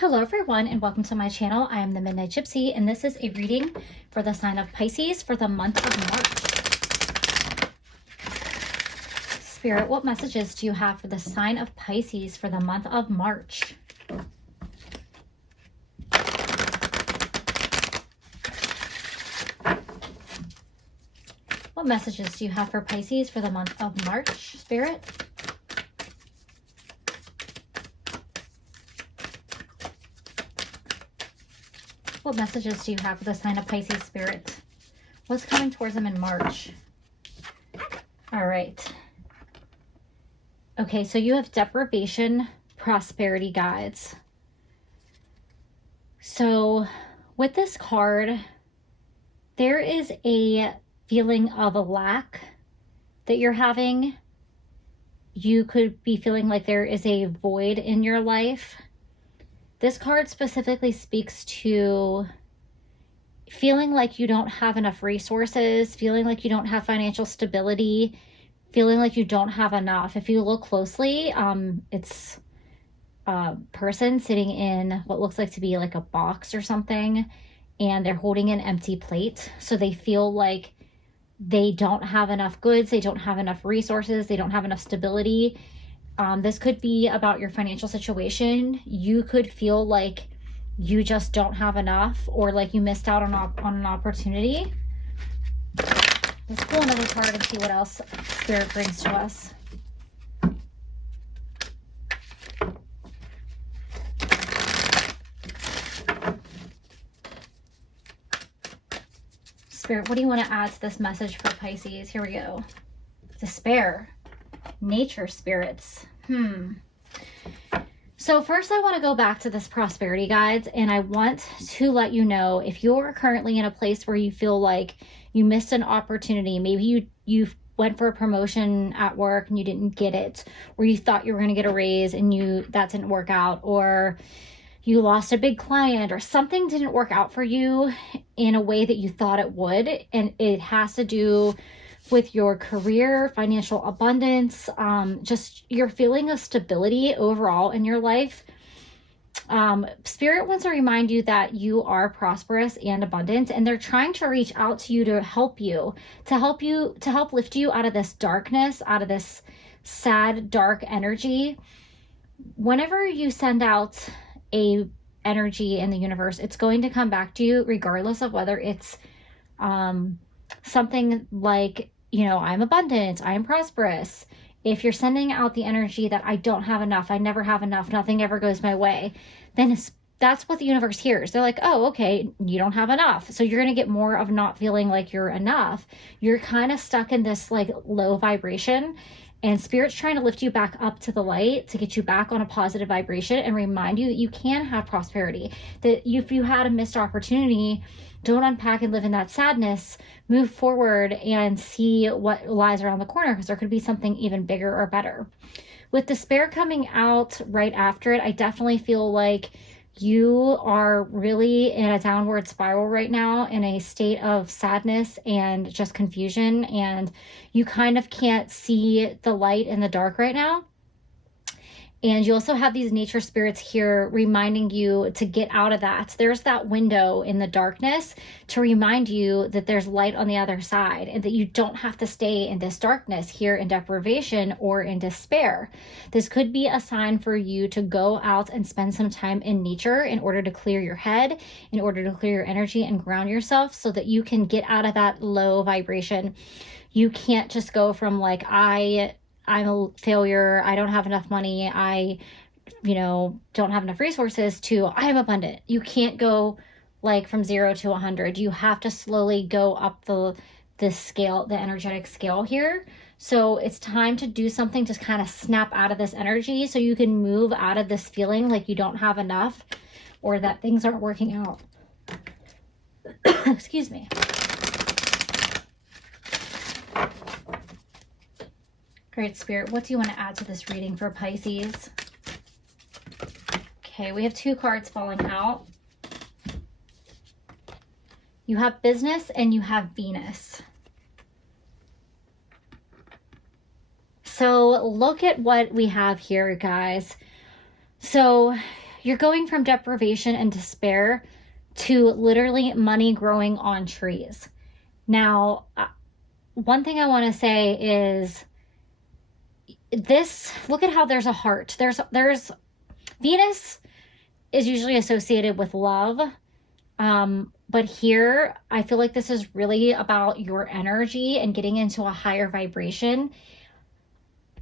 Hello everyone and welcome to my channel. I am the Midnight Gypsy and this is a reading for the sign of Pisces for the month of March. Spirit, what messages do you have for the sign of Pisces for the month of March? What messages do you have for Pisces for the month of March, Spirit? What messages do you have for the sign of Pisces, Spirit? What's coming towards them in March? All right. Okay, so you have deprivation, prosperity guides. So with this card, there is a feeling of a lack that you're having. You could be feeling like there is a void in your life. This card specifically speaks to feeling like you don't have enough resources, feeling like you don't have financial stability, feeling like you don't have enough. If you look closely, it's a person sitting in what looks like to be like a box or something, and they're holding an empty plate. So they feel like they don't have enough goods, they don't have enough resources, they don't have enough stability. This could be about your financial situation. You could feel like you just don't have enough, or like you missed out on an opportunity. Let's pull another card and see what else Spirit brings to us. Spirit, what do you want to add to this message for Pisces? Here we go. Despair. Nature spirits. So first I want to go back to this prosperity guides, and I want to let you know if you're currently in a place where you feel like you missed an opportunity, maybe you went for a promotion at work and you didn't get it, or you thought you were going to get a raise and that didn't work out, or you lost a big client, or something didn't work out for you in a way that you thought it would, and it has to do with your career, financial abundance, just your feeling of stability overall in your life. Spirit wants to remind you that you are prosperous and abundant, and they're trying to reach out to you to help lift you out of this darkness, out of this sad, dark energy. Whenever you send out a energy in the universe, it's going to come back to you regardless of whether it's something like, I'm abundant, I am prosperous. If you're sending out the energy that I don't have enough, I never have enough, nothing ever goes my way, then that's what the universe hears. They're like, oh, okay, you don't have enough. So you're going to get more of not feeling like you're enough. You're kind of stuck in this like low vibration, and Spirit's trying to lift you back up to the light to get you back on a positive vibration and remind you that you can have prosperity, that if you had a missed opportunity, don't unpack and live in that sadness. Move forward and see what lies around the corner, because there could be something even bigger or better. With despair coming out right after it, I definitely feel like you are really in a downward spiral right now, in a state of sadness and just confusion, and you kind of can't see the light in the dark right now. And you also have these nature spirits here reminding you to get out of that. There's that window in the darkness to remind you that there's light on the other side, and that you don't have to stay in this darkness here in deprivation or in despair. This could be a sign for you to go out and spend some time in nature in order to clear your head, in order to clear your energy and ground yourself, so that you can get out of that low vibration. You can't just go from like, I'm a failure, I don't have enough money, I don't have enough resources, to I'm abundant. You can't go like from 0 to 100. You have to slowly go up the scale, the energetic scale here. So it's time to do something to kind of snap out of this energy, so you can move out of this feeling like you don't have enough, or that things aren't working out. Excuse me. Great Spirit, what do you want to add to this reading for Pisces? Okay, we have 2 cards falling out. You have business and you have Venus. So look at what we have here, guys. So you're going from deprivation and despair to literally money growing on trees. Now, one thing I want to say is this, look at how there's a heart. There's Venus is usually associated with love. But here, I feel like this is really about your energy and getting into a higher vibration.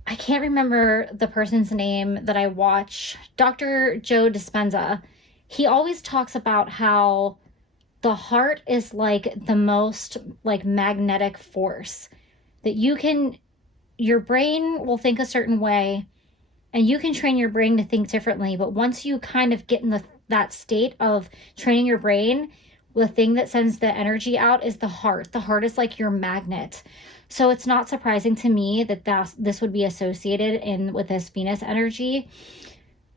I can't remember the person's name that I watch, Dr. Joe Dispenza. He always talks about how the heart is like the most like magnetic force that your brain will think a certain way and you can train your brain to think differently. But once you kind of get in that state of training your brain, the thing that sends the energy out is the heart. The heart is like your magnet. So it's not surprising to me that this would be associated with this Venus energy.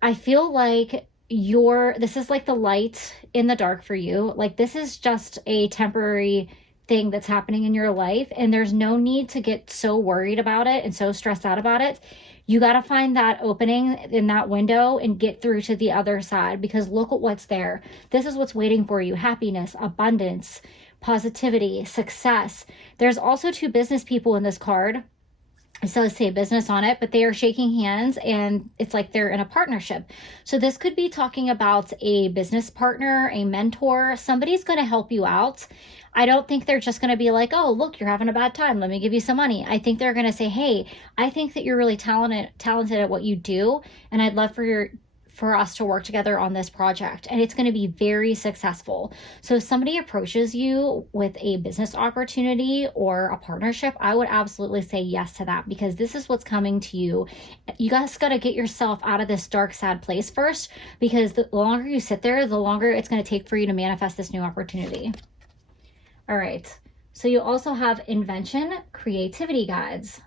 I feel like this is like the light in the dark for you. Like this is just a temporary thing that's happening in your life, and there's no need to get so worried about it and so stressed out about it. You got to find that opening in that window and get through to the other side, because look at what's there. This is what's waiting for you. Happiness, abundance, positivity, success. There's also 2 business people in this card. It says say business on it, but they are shaking hands and it's like they're in a partnership. So this could be talking about a business partner, a mentor. Somebody's going to help you out. I don't think they're just going to be like, oh, look, you're having a bad time, let me give you some money. I think they're going to say, hey, I think that you're really talented at what you do, and I'd love for us to work together on this project. And it's going to be very successful. So if somebody approaches you with a business opportunity or a partnership, I would absolutely say yes to that, because this is what's coming to you. You guys got to get yourself out of this dark, sad place first, because the longer you sit there, the longer it's going to take for you to manifest this new opportunity. All right. So you also have invention, creativity guides.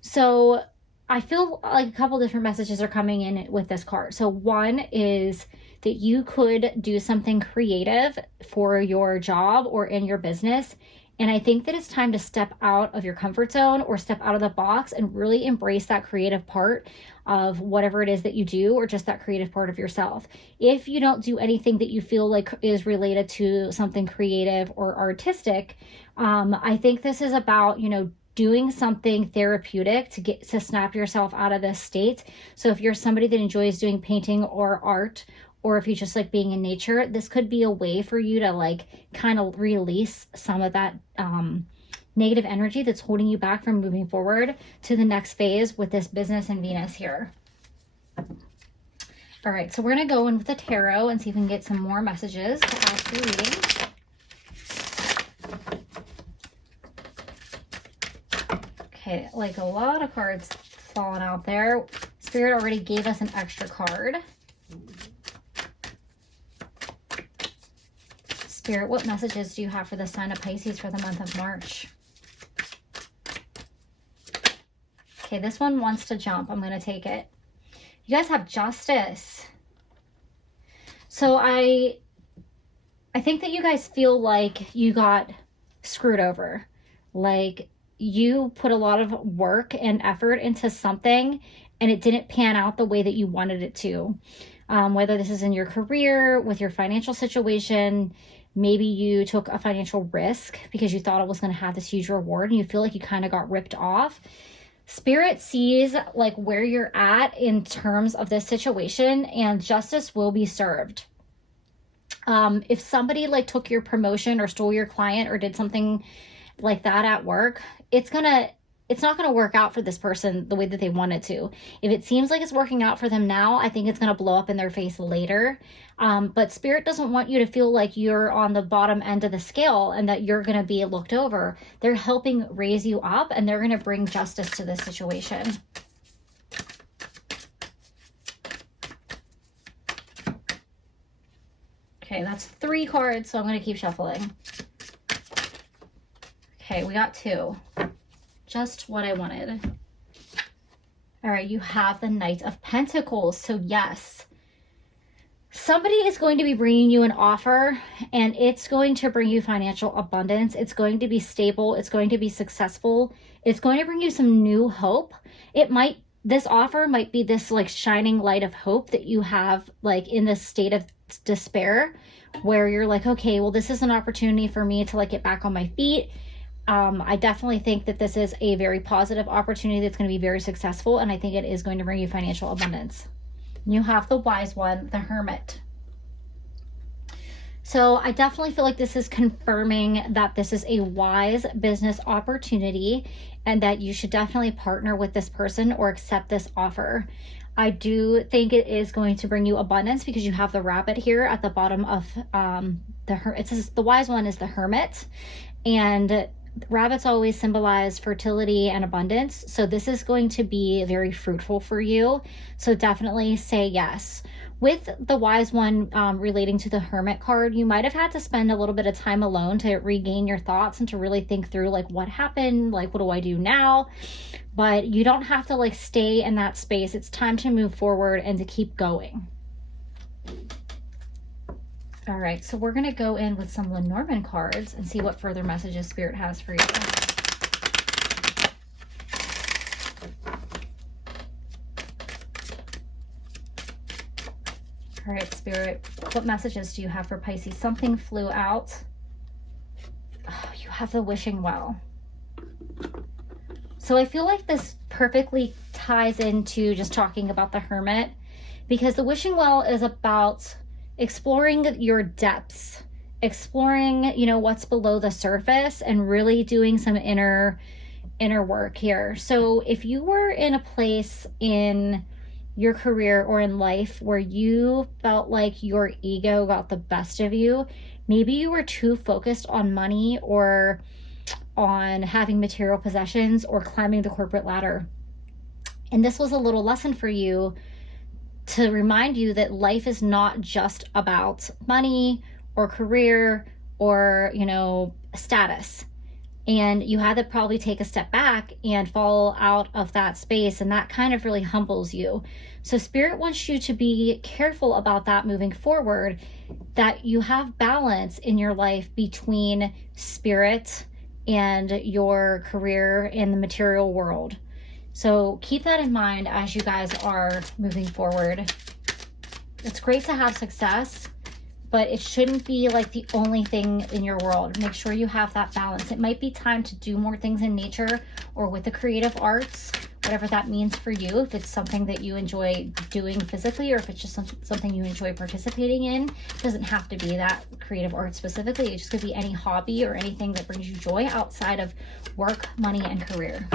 So I feel like a couple different messages are coming in with this card. So one is that you could do something creative for your job or in your business. And I think that it's time to step out of your comfort zone or step out of the box and really embrace that creative part of whatever it is that you do, or just that creative part of yourself. If you don't do anything that you feel like is related to something creative or artistic, I think this is about, doing something therapeutic to snap yourself out of this state. So if you're somebody that enjoys doing painting or art, or if you just like being in nature, this could be a way for you to like kind of release some of that negative energy that's holding you back from moving forward to the next phase with this business and Venus here. All right, so we're going to go in with the tarot and see if we can get some more messages to add to the reading. Okay, like a lot of cards falling out there. Spirit already gave us an extra card. Spirit, what messages do you have for the sign of Pisces for the month of March? Okay, this one wants to jump. I'm going to take it. You guys have Justice. So I think that you guys feel like you got screwed over. Like you put a lot of work and effort into something and it didn't pan out the way that you wanted it to. Whether this is in your career, with your financial situation, maybe you took a financial risk because you thought it was going to have this huge reward and you feel like you kind of got ripped off. Spirit sees like where you're at in terms of this situation, and justice will be served. If somebody like took your promotion or stole your client or did something like that at work, it's not going to work out for this person the way that they want it to. If it seems like it's working out for them now, I think it's going to blow up in their face later. But Spirit doesn't want you to feel like you're on the bottom end of the scale and that you're going to be looked over. They're helping raise you up, and they're going to bring justice to this situation. Okay, that's 3 cards, so I'm going to keep shuffling. Okay, we got 2. Just what I wanted. All right, you have the Knight of Pentacles. So yes, somebody is going to be bringing you an offer, and it's going to bring you financial abundance. It's going to be stable. It's going to be successful. It's going to bring you some new hope. It might this offer might be this like shining light of hope that you have like in this state of despair where you're like, okay, well, this is an opportunity for me to like get back on my feet. I definitely think that this is a very positive opportunity that's going to be very successful, and I think it is going to bring you financial abundance. You have the wise one, the hermit. So I definitely feel like this is confirming that this is a wise business opportunity and that you should definitely partner with this person or accept this offer. I do think it is going to bring you abundance because you have the rabbit here at the bottom of it says the wise one is the hermit, and rabbits always symbolize fertility and abundance. So this is going to be very fruitful for you. So definitely say yes. With the wise one relating to the hermit card, you might have had to spend a little bit of time alone to regain your thoughts and to really think through like what happened, like what do I do now? But you don't have to like stay in that space. It's time to move forward and to keep going. All right, so we're going to go in with some Lenormand cards and see what further messages Spirit has for you. All right, Spirit, what messages do you have for Pisces? Something flew out. Oh, you have the wishing well. So I feel like this perfectly ties into just talking about the hermit, because the wishing well is about exploring your depths, exploring, you know, what's below the surface and really doing some inner work here. So if you were in a place in your career or in life where you felt like your ego got the best of you, maybe you were too focused on money or on having material possessions or climbing the corporate ladder. And this was a little lesson for you to remind you that life is not just about money or career or, you know, status. And you had to probably take a step back and fall out of that space. And that kind of really humbles you. So Spirit wants you to be careful about that moving forward, that you have balance in your life between spirit and your career in the material world. So keep that in mind as you guys are moving forward. It's great to have success, but it shouldn't be like the only thing in your world. Make sure you have that balance. It might be time to do more things in nature or with the creative arts, whatever that means for you. If it's something that you enjoy doing physically, or if it's just something you enjoy participating in, it doesn't have to be that creative art specifically. It just could be any hobby or anything that brings you joy outside of work, money, and career.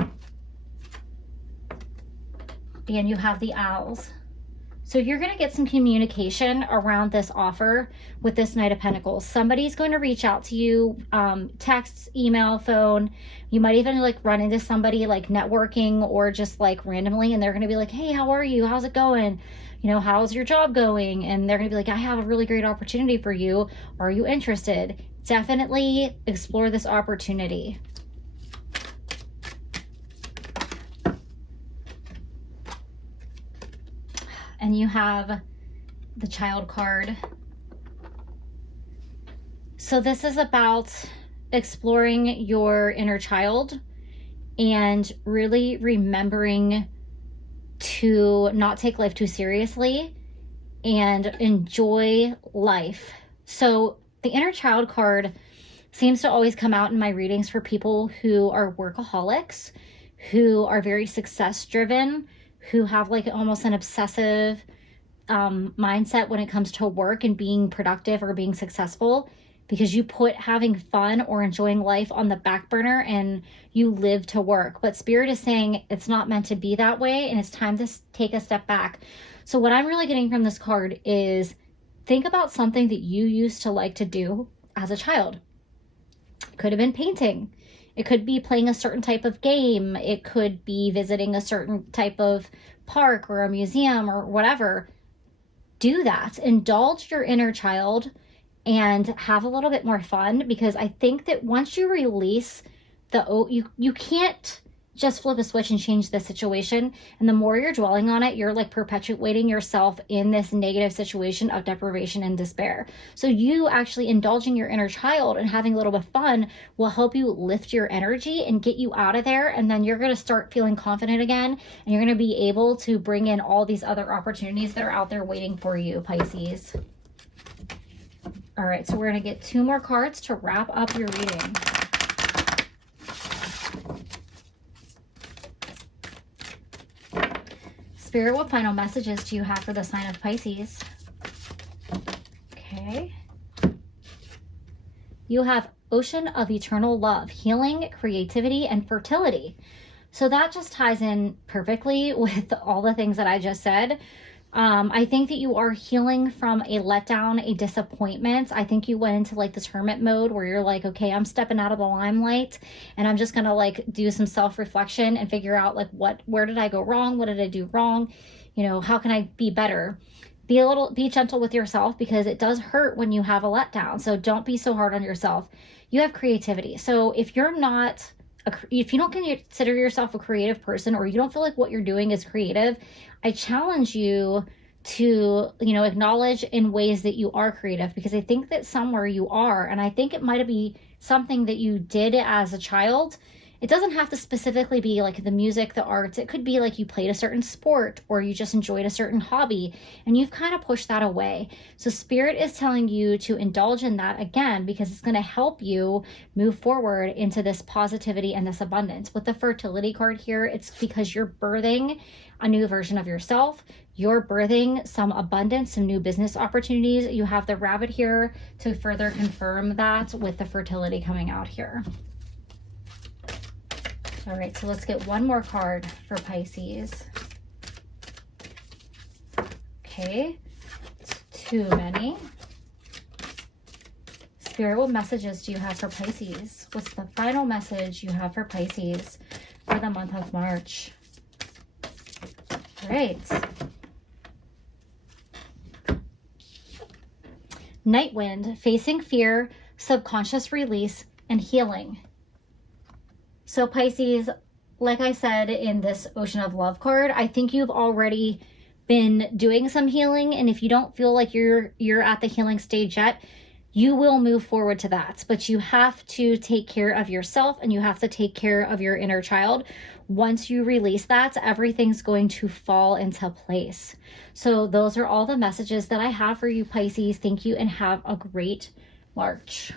And you have the owls. So you're going to get some communication around this offer with this Knight of Pentacles. Somebody's going to reach out to you, text, email, phone. You might even like run into somebody like networking or just like randomly, and they're going to be like, hey, how are you? How's it going? You know, how's your job going? And they're going to be like, I have a really great opportunity for you. Are you interested? Definitely explore this opportunity. And you have the Child card. So this is about exploring your inner child and really remembering to not take life too seriously and enjoy life. So the inner child card seems to always come out in my readings for people who are workaholics, who are very success driven, who have like almost an obsessive mindset when it comes to work and being productive or being successful, because you put having fun or enjoying life on the back burner and you live to work. But Spirit is saying it's not meant to be that way, and it's time to take a step back. So what I'm really getting from this card is think about something that you used to like to do as a child. It could have been painting. It could be playing a certain type of game. It could be visiting a certain type of park or a museum or whatever. Do that. Indulge your inner child and have a little bit more fun, because I think that once you release you can't just flip a switch and change the situation. And the more you're dwelling on it, you're like perpetuating yourself in this negative situation of deprivation and despair. So you actually indulging your inner child and having a little bit of fun will help you lift your energy and get you out of there. And then you're going to start feeling confident again. And you're going to be able to bring in all these other opportunities that are out there waiting for you, Pisces. All right, so we're going to get 2 more cards to wrap up your reading. Spirit, what final messages do you have for the sign of Pisces? Okay. You have Ocean of Eternal Love, Healing, Creativity, and Fertility. So that just ties in perfectly with all the things that I just said. I think that you are healing from a letdown, a disappointment. I think you went into like this hermit mode where you're like, okay, I'm stepping out of the limelight and I'm just going to like do some self-reflection and figure out like where did I go wrong? What did I do wrong? You know, how can I be better? Be gentle with yourself because it does hurt when you have a letdown. So don't be so hard on yourself. You have creativity. So if you don't consider yourself a creative person, or you don't feel like what you're doing is creative, I challenge you to, acknowledge in ways that you are creative, because I think that somewhere you are, and I think it might be something that you did as a child. It doesn't have to specifically be like the music, the arts. It could be like you played a certain sport or you just enjoyed a certain hobby and you've kind of pushed that away. So Spirit is telling you to indulge in that again, because it's going to help you move forward into this positivity and this abundance. With the fertility card here, it's because you're birthing a new version of yourself. You're birthing some abundance, some new business opportunities. You have the rabbit here to further confirm that with the fertility coming out here. All right, so let's get one more card for Pisces. Okay, it's too many. Spirit, what messages do you have for Pisces? What's the final message you have for Pisces for the month of March? All right. Night Wind, facing fear, subconscious release, and healing. So Pisces, like I said in this Ocean of Love card, I think you've already been doing some healing. And if you don't feel like you're at the healing stage yet, you will move forward to that. But you have to take care of yourself and you have to take care of your inner child. Once you release that, everything's going to fall into place. So those are all the messages that I have for you, Pisces. Thank you and have a great March.